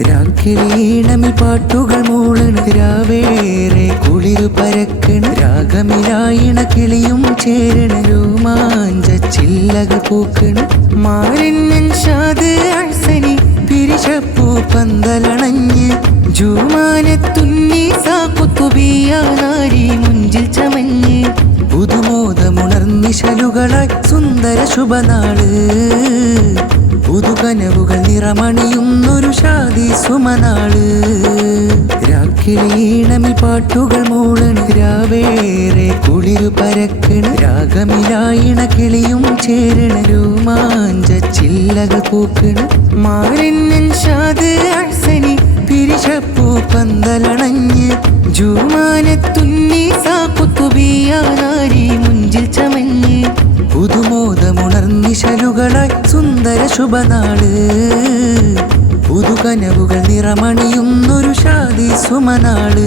രാക്കിളീണമിൽ പാട്ടുകൾ മൂളണ് രാവേറെ കുളിരു പരക്കണ് രാഗമിലായിണ കിളിയും ചേരണ രോമാഞ്ച ചില്ലകൾ പൂക്കണ് മാലിന്യൻ ഷാദ് അഴ്സനി പിരിശപ്പൂ പന്തലണഞ്ഞ് ജൂമാനത്തുന്നി സാക്കുത്തുബിയാനാരി മുഞ്ചിൽ ചമഞ്ഞ് പുതുമോദമുണർന്നിശലുകളായി സുന്ദര ശുഭനാള് പുതുകനവുകൾ നിറമണിയുന്നൊരു ഷാദി സുമനാള് രാക്കിളീണമിൽ പാട്ടുകൾ മൂളണ് രാവേറെ കുളിരു പരക്കണ് രാഗമിലായിണ കിളിയും ചേരണ രോമാഞ്ച ചില്ലകൾ പൂക്കണ് മാലിന്യൻ ഷാദ് അഴ്സനി പിരിശപ്പൂ പന്തലണഞ്ഞ് ജൂമാനത്തുന്നി സാക്കുത്തുബിയാനാരി മുഞ്ചിൽ ചമഞ്ഞ് പുതുമോദമുണർന്നിശലുകളായി സുന്ദര ശുഭനാള് പുതുകനവുകൾ നിറമണിയുന്നൊരു ഷാദി സുമനാള്